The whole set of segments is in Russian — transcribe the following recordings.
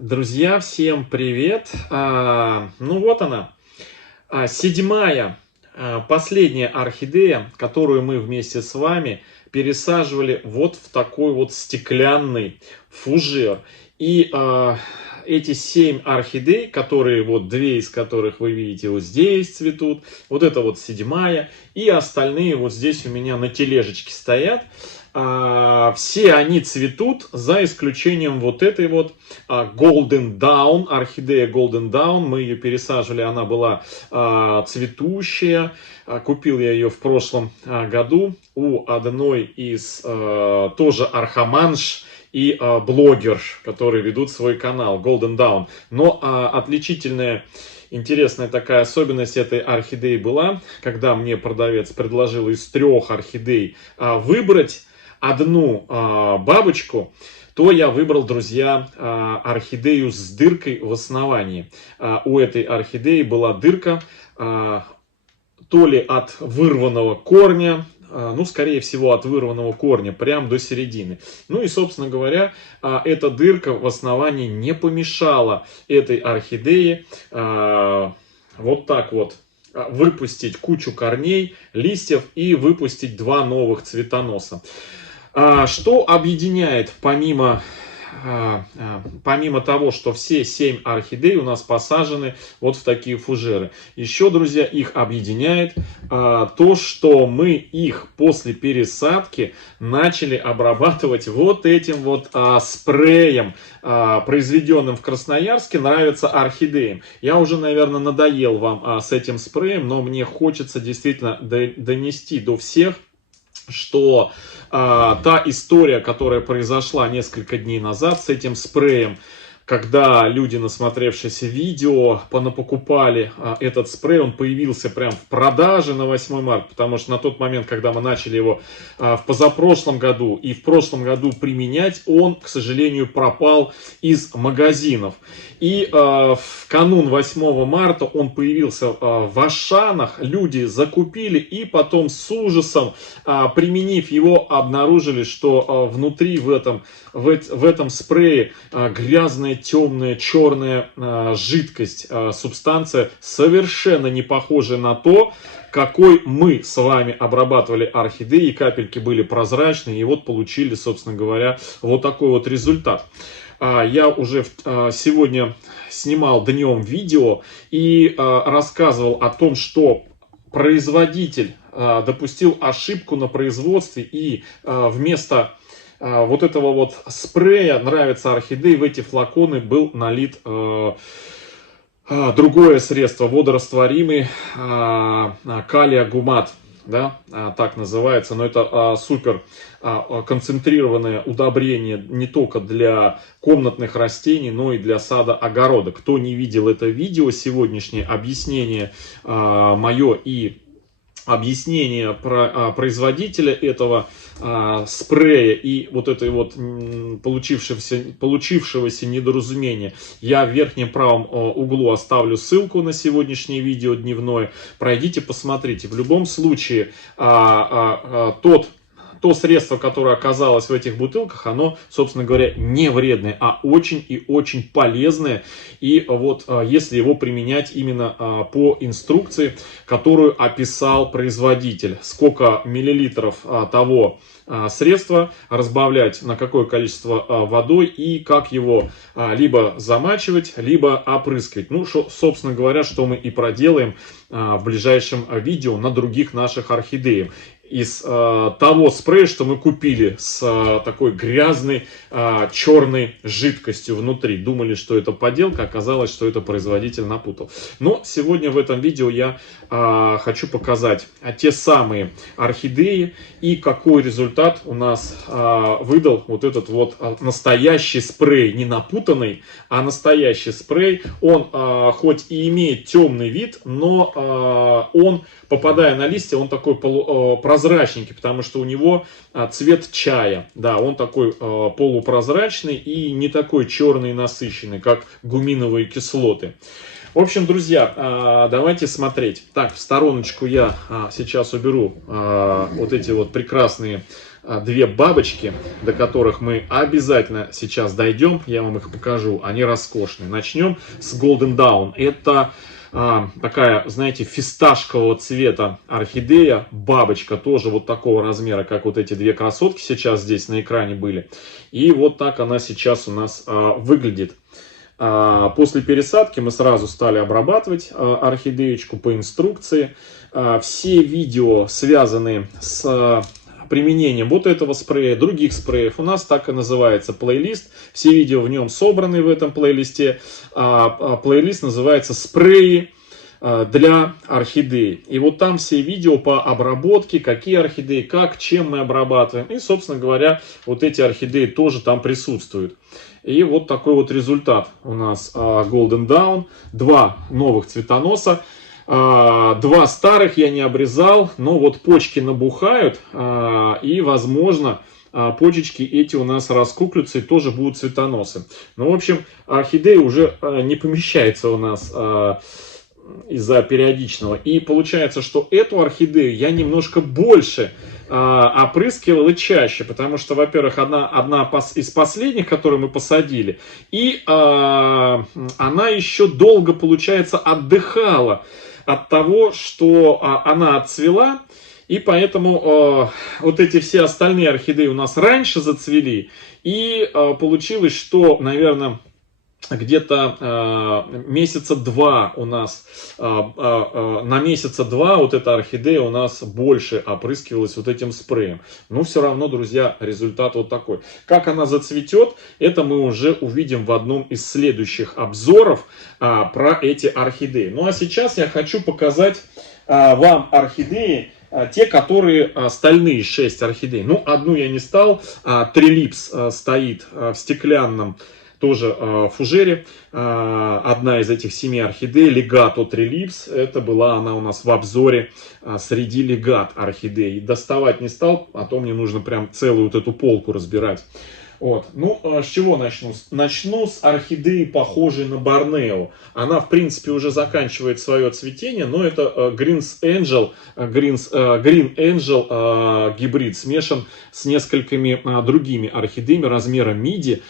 Друзья, всем привет! Ну вот она, седьмая, последняя орхидея, которую мы вместе с вами пересаживали вот в такой вот стеклянный фужер. И эти 7 орхидей, которые вот 2 из которых вы видите вот здесь цветут, вот это вот седьмая, и остальные вот здесь у меня на тележечке стоят. Все они цветут, за исключением вот этой вот Golden Dawn, орхидея Golden Dawn. Мы ее пересаживали, она была цветущая. Купил я ее в прошлом году у одной из тоже архаманш и блогерш, которые ведут свой канал Golden Dawn. Но отличительная, интересная такая особенность этой орхидеи была, когда мне продавец предложил из 3 орхидей выбрать одну бабочку, то я выбрал, друзья, орхидею с дыркой в основании. У этой орхидеи была дырка то ли от вырванного корня, ну, скорее всего, от вырванного корня прямо до середины. Ну и, собственно говоря, эта дырка в основании не помешала этой орхидее вот так вот выпустить кучу корней, листьев и выпустить 2 новых цветоноса. Что объединяет, помимо того, что все 7 орхидей у нас посажены вот в такие фужеры? Еще, друзья, их объединяет то, что мы их после пересадки начали обрабатывать вот этим вот спреем, произведенным в Красноярске, нравится орхидеям. Я уже, наверное, надоел вам с этим спреем, но мне хочется действительно донести до всех, что та история, которая произошла несколько дней назад с этим спреем, когда люди, насмотревшись видео, понапокупали этот спрей, он появился прям в продаже на 8 марта, потому что на тот момент, когда мы начали его в позапрошлом году и в прошлом году применять, он, к сожалению, пропал из магазинов. И в канун 8 марта он появился в Ашанах, люди закупили и потом с ужасом, применив его, обнаружили, что внутри в этом спрее грязная, темная, черная жидкость, субстанция, совершенно не похожая на то, какой мы с вами обрабатывали орхидеи, капельки были прозрачные, и вот получили, собственно говоря, вот такой вот результат. Я уже сегодня снимал днем видео и рассказывал о том, что производитель допустил ошибку на производстве, и вместо вот этого вот спрея «Нравится орхидеи» в эти флаконы был налит другое средство, водорастворимый калий-агумат, да, так называется, но это супер концентрированное удобрение не только для комнатных растений, но и для сада-огорода. Кто не видел это видео сегодняшнее, объяснение мое и объяснение про производителя этого спрея и вот этой вот получившегося недоразумения, я в верхнем правом углу оставлю ссылку на сегодняшнее видео дневное. Пройдите, посмотрите. В любом случае, то средство, которое оказалось в этих бутылках, оно, собственно говоря, не вредное, а очень и очень полезное. И вот если его применять именно по инструкции, которую описал производитель, сколько миллилитров того средства разбавлять, на какое количество водой и как его либо замачивать, либо опрыскивать. Ну, собственно говоря, что мы и проделаем в ближайшем видео на других наших орхидеях. Из того спрея, что мы купили с такой грязной черной жидкостью внутри. Думали, что это подделка, оказалось, что это производитель напутал. Но сегодня в этом видео я хочу показать те самые орхидеи и какой результат у нас выдал вот этот вот настоящий спрей. Не напутанный, а настоящий спрей. Он хоть и имеет темный вид, но он, попадая на листья, он такой прозрачненький, потому что у него цвет чая. Да, он такой полупрозрачный и не такой черный и насыщенный, как гуминовые кислоты. В общем, друзья, давайте смотреть. Так, в стороночку я сейчас уберу вот эти вот прекрасные две бабочки, до которых мы обязательно сейчас дойдем. Я вам их покажу, они роскошные. Начнем с Golden Dawn. Это такая, знаете, фисташкового цвета орхидея, бабочка тоже вот такого размера, как вот эти две красотки сейчас здесь на экране были. И вот так она сейчас у нас выглядит. После пересадки мы сразу стали обрабатывать орхидеечку по инструкции. Все видео, связанные с применением вот этого спрея, других спреев, у нас так и называется плейлист. Все видео в нем собраны в этом плейлисте. Плейлист называется «Спреи для орхидей». И вот там все видео по обработке, какие орхидеи, как, чем мы обрабатываем. И, собственно говоря, вот эти орхидеи тоже там присутствуют. И вот такой вот результат у нас Golden Dawn. Два новых цветоноса. Два старых я не обрезал, но вот почки набухают, и, возможно, почечки эти у нас раскуклятся и тоже будут цветоносы. Ну, в общем, орхидея уже не помещается у нас из-за периодичного. И получается, что эту орхидею я немножко больше опрыскивал и чаще, потому что, во-первых, одна из последних, которую мы посадили, и она еще долго, получается, отдыхала от того, что она отцвела, и поэтому вот эти все остальные орхидеи у нас раньше зацвели, и получилось, что, наверное, где-то месяца два у нас, на месяца два вот эта орхидея у нас больше опрыскивалась вот этим спреем. Но все равно, друзья, результат вот такой. Как она зацветет, это мы уже увидим в одном из следующих обзоров про эти орхидеи. Ну а сейчас я хочу показать вам орхидеи, те, которые остальные 6 орхидей. Ну, одну я не стал, Трилипс стоит в стеклянном тоже фужере. Одна из этих 7 орхидей, Легато Трилипс, это была она у нас в обзоре среди легат орхидей. Доставать не стал, а то мне нужно прям целую вот эту полку разбирать. Вот. Ну, с чего начну? Начну с орхидеи, похожей на Борнео. Она, в принципе, уже заканчивает свое цветение, но это Green Angel гибрид, смешан с несколькими другими орхидеями размера миди.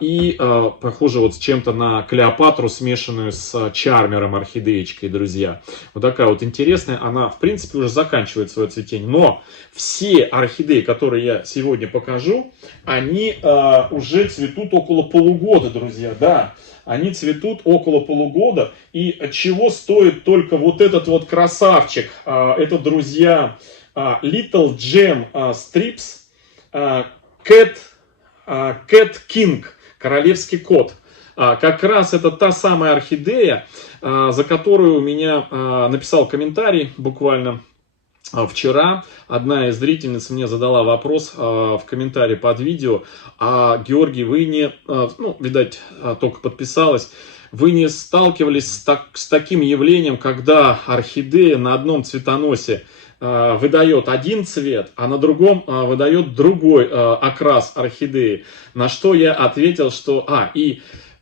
И похоже вот с чем-то на Клеопатру, смешанную с Чармером орхидеечкой, друзья. Вот такая вот интересная. Она, в принципе, уже заканчивает свое цветение. Но все орхидеи, которые я сегодня покажу, они уже цветут около полугода, друзья. Да, они цветут около полугода. И чего стоит только вот этот вот красавчик? Это, друзья, Little Gem Strips Cat King, королевский кот. Как раз это та самая орхидея, за которую у меня написал комментарий буквально вчера. Одна из зрительниц мне задала вопрос в комментарии под видео: Георгий, вы не, ну, видать, только подписалась, вы не сталкивались с таким явлением, когда орхидея на одном цветоносе выдает один цвет, а на другом выдает другой окрас орхидеи? На что я ответил, что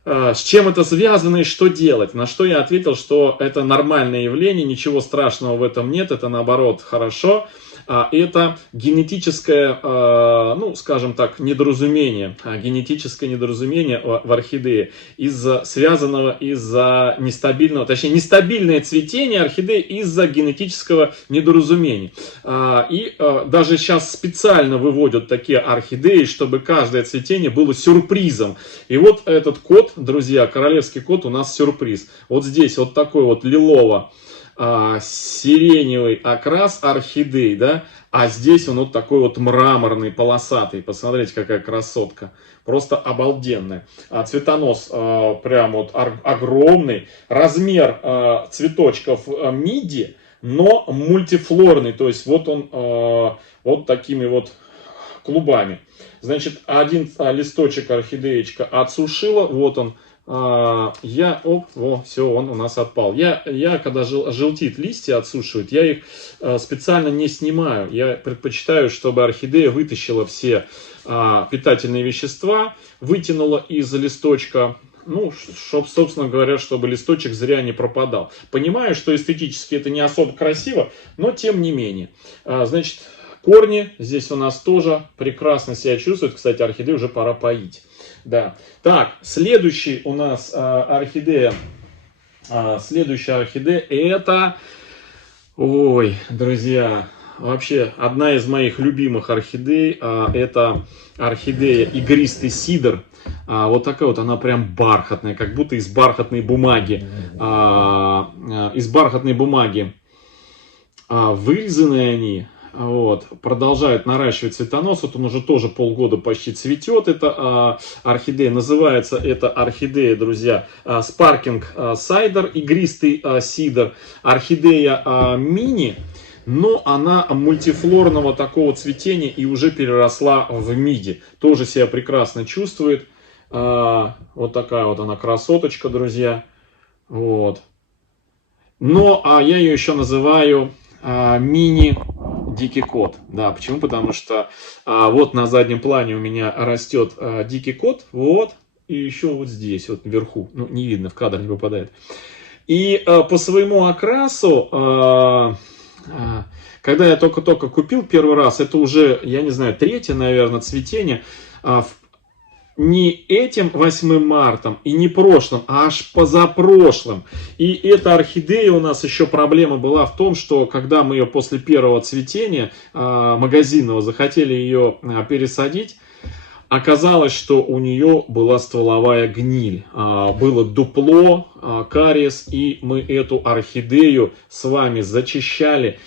с чем это связано и что делать? На что я ответил, что это нормальное явление, ничего страшного в этом нет, это наоборот хорошо. Это генетическое, ну, скажем так, недоразумение, генетическое недоразумение в орхидее, связанного из-за нестабильного, точнее, нестабильное цветение орхидеи из-за генетического недоразумения. И даже сейчас специально выводят такие орхидеи, чтобы каждое цветение было сюрпризом. И вот этот кот, друзья, королевский кот, у нас сюрприз. Вот здесь вот такой вот сиреневый окрас орхидей, да, а здесь он вот такой вот мраморный, полосатый. Посмотрите, какая красотка, просто обалденная. Цветонос прям вот огромный, размер цветочков миди, но мультифлорный, то есть вот он вот такими вот клубами. Значит, один листочек орхидеечка отсушила, вот он. Все, он у нас отпал. Я когда желтит листья, отсушивают, я их специально не снимаю. Я предпочитаю, чтобы орхидея вытащила все питательные вещества, вытянула из листочка, ну, собственно говоря, чтобы листочек зря не пропадал. Понимаю, что эстетически это не особо красиво, но тем не менее. Значит, корни здесь у нас тоже прекрасно себя чувствуют. Кстати, орхидею уже пора поить. Да. Так, следующий у нас орхидея. Следующая орхидея это... Ой, друзья, вообще одна из моих любимых орхидей, это орхидея игристый сидр. Вот такая вот она прям бархатная, как будто из бархатной бумаги. Вырезанные они. Вот, продолжают наращивать цветонос. Вот он уже тоже полгода почти цветет. Это орхидея. Называется эта орхидея, друзья, Спаркинг Сайдер, игристый сидр. Орхидея мини, но она мультифлорного такого цветения и уже переросла в миди. Тоже себя прекрасно чувствует. Вот такая вот она красоточка, друзья. Вот. Но я ее еще называю мини дикий кот. Да, почему? Потому что вот на заднем плане у меня растет дикий кот. Вот. И еще вот здесь, вот вверху. Ну, не видно, в кадр не попадает. И по своему окрасу, когда я только-только купил первый раз, это уже, я не знаю, третье, наверное, цветение. Не этим 8 марта и не прошлым, а аж позапрошлым. И эта орхидея у нас еще проблема была в том, что когда мы ее после первого цветения магазинного захотели ее пересадить, оказалось, что у нее была стволовая гниль, было дупло, кариес, и мы эту орхидею с вами зачищали,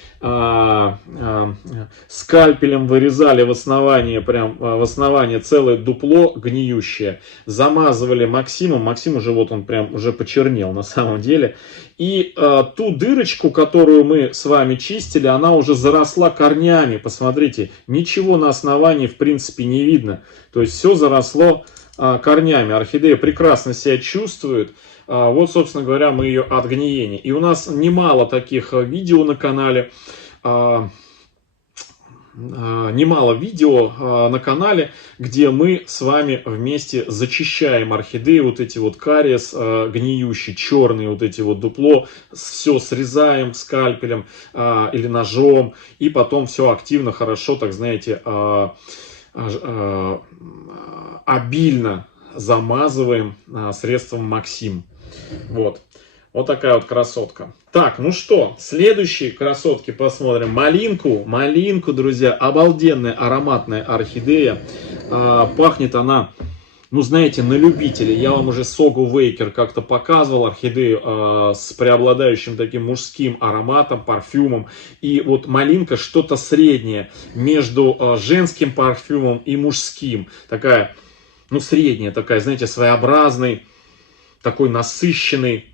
скальпелем вырезали в основании, прям в основании целое дупло гниющее, замазывали Максимом, Максим уже вот он прям уже почернел на самом деле, и ту дырочку, которую мы с вами чистили, она уже заросла корнями, посмотрите, ничего на основании в принципе не видно, то есть все заросло корнями, орхидея прекрасно себя чувствует. Вот, собственно говоря, мы ее от гниения. И у нас немало таких видео на канале. Где мы с вами вместе зачищаем орхидеи, вот эти вот кариес гниющий, черные вот эти вот дупло, все срезаем скальпелем или ножом, и потом все активно, хорошо, так знаете, обильно замазываем средством Максим. Вот. Вот такая вот красотка. Так, ну что, следующие красотки посмотрим. Малинку, друзья, обалденная ароматная орхидея. Пахнет она, ну знаете, на любителей. Я вам уже Согу Вейкер как-то показывал орхидею с преобладающим таким мужским ароматом, парфюмом. И вот малинка что-то среднее между женским парфюмом и мужским. Такая, ну средняя такая, знаете, своеобразный, такой насыщенный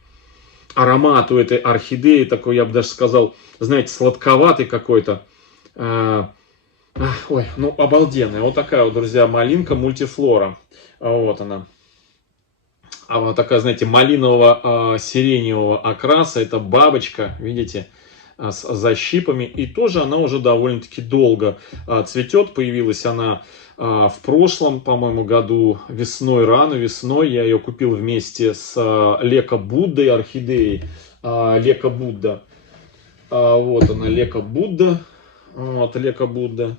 аромат у этой орхидеи, такой, я бы даже сказал, знаете, сладковатый какой-то. Ой, ну обалденная. Вот такая вот, друзья, малинка мультифлора. Вот она. Она такая, знаете, малинового сиреневого окраса. Это бабочка, видите, с защипами. И тоже она уже довольно-таки долго цветет. Появилась она в прошлом, по-моему, году весной, рано весной. Я ее купил вместе с Лека Буддой, орхидеей Лека Будда. Вот она, Лека Будда. Вот, Лека Будда.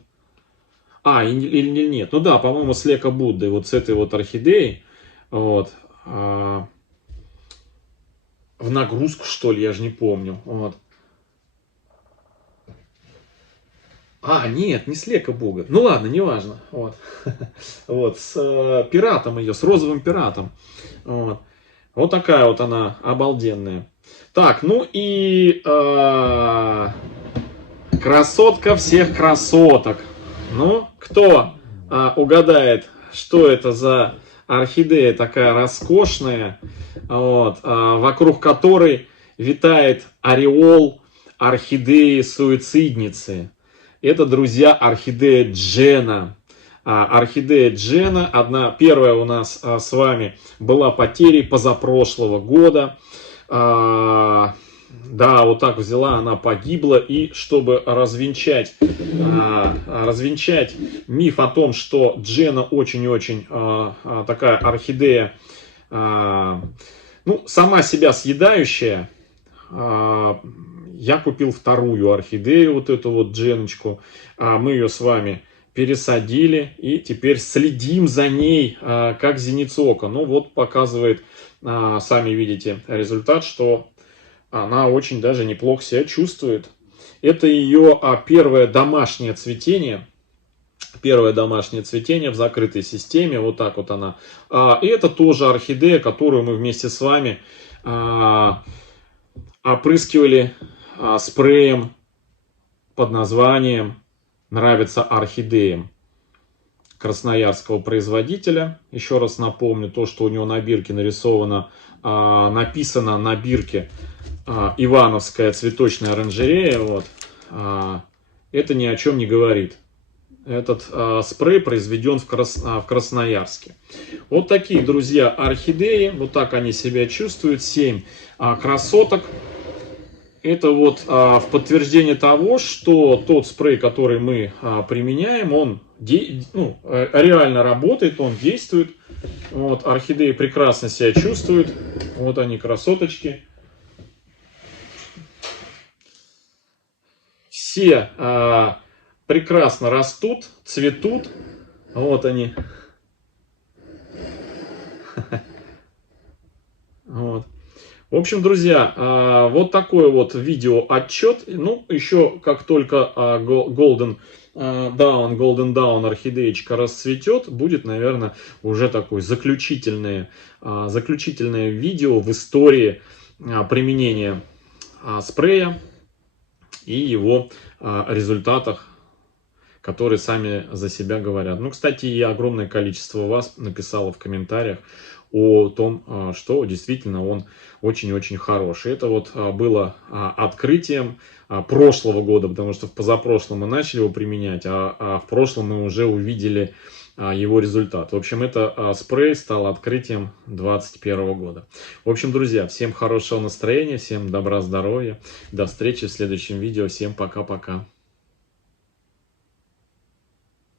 Или нет. Ну да, по-моему, с Лека Буддой. Вот с этой вот орхидеей. Вот. В нагрузку, что ли, я же не помню. Вот. Нет, не с Лека Бога. Ну ладно, неважно. Вот. Вот, с пиратом ее, с розовым пиратом. Вот. Вот такая вот она обалденная. Так, ну и красотка всех красоток. Ну, кто угадает, что это за орхидея такая роскошная, вот, вокруг которой витает ореол орхидеи-суицидницы. Это, друзья, орхидея Джена. Орхидея Джена, первая у нас с вами была потерей позапрошлого года. Да, вот так взяла, она погибла. И чтобы развенчать миф о том, что Джена очень-очень такая орхидея, ну, сама себя съедающая, я купил вторую орхидею, вот эту вот Дженочку. Мы ее с вами пересадили и теперь следим за ней, как зеницу ока. Ну вот показывает, сами видите результат, что она очень даже неплохо себя чувствует. Это ее первое домашнее цветение. Первое домашнее цветение в закрытой системе. Вот так вот она. И это тоже орхидея, которую мы вместе с вами опрыскивали спреем под названием «Нравится орхидеям» красноярского производителя. Еще раз напомню, то, что у него на бирке нарисовано, написано на бирке «Ивановская цветочная оранжерея». Вот. Это ни о чем не говорит. Этот спрей произведен в Красноярске. Вот такие, друзья, орхидеи. Вот так они себя чувствуют. 7 красоток. Это вот в подтверждение того, что тот спрей, который мы применяем, он реально работает, он действует. Вот, орхидеи прекрасно себя чувствуют. Вот они, красоточки. Все прекрасно растут, цветут. Вот они. Вот. В общем, друзья, вот такой вот видео-отчет. Ну, еще как только Golden Dawn орхидеечка расцветет, будет, наверное, уже такое заключительное видео в истории применения спрея и его результатах, которые сами за себя говорят. Ну, кстати, и огромное количество вас написало в комментариях о том, что действительно он очень-очень хороший. Это вот было открытием прошлого года, потому что в позапрошлом мы начали его применять, а в прошлом мы уже увидели его результат. В общем, это спрей стал открытием 2021 года. В общем, друзья, всем хорошего настроения, всем добра, здоровья. До встречи в следующем видео. Всем пока-пока.